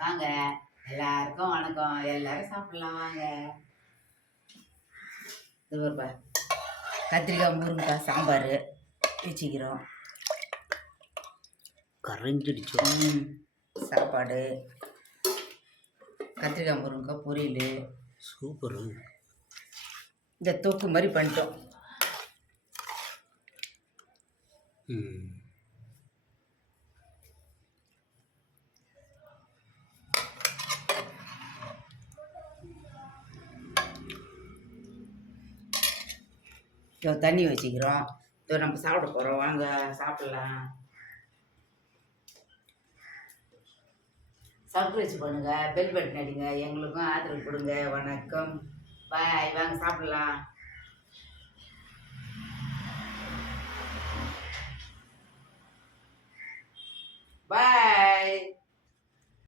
வாங்க எல்லாருக்கும் வணக்கம். எல்லாரும் சாப்பிடலாம் வாங்க. இது கத்திரிக்காய் முருங்கைக்காய் சாம்பார் வச்சுக்கிறோம். கரைஞ்சிடுச்சோம் சாப்பாடு கத்திரிக்காய் முருங்கைக்காய் பொரியல் சூப்பரு. இந்த தொக்கு மாதிரி பண்ணிட்டோம். தண்ணி வச்சுக்கிறோம். இதோ நம்ம சாப்பிட போகிறோம். வாங்க சாப்பிட்லாம். சப்ஸ்கிரைப் பண்ணுங்க, பெல் பட்டன் அடிங்க, எங்களுக்கும் ஆதரவு கொடுங்க. வணக்கம், பாய். வாங்க சாப்பிடலாம். பாய்.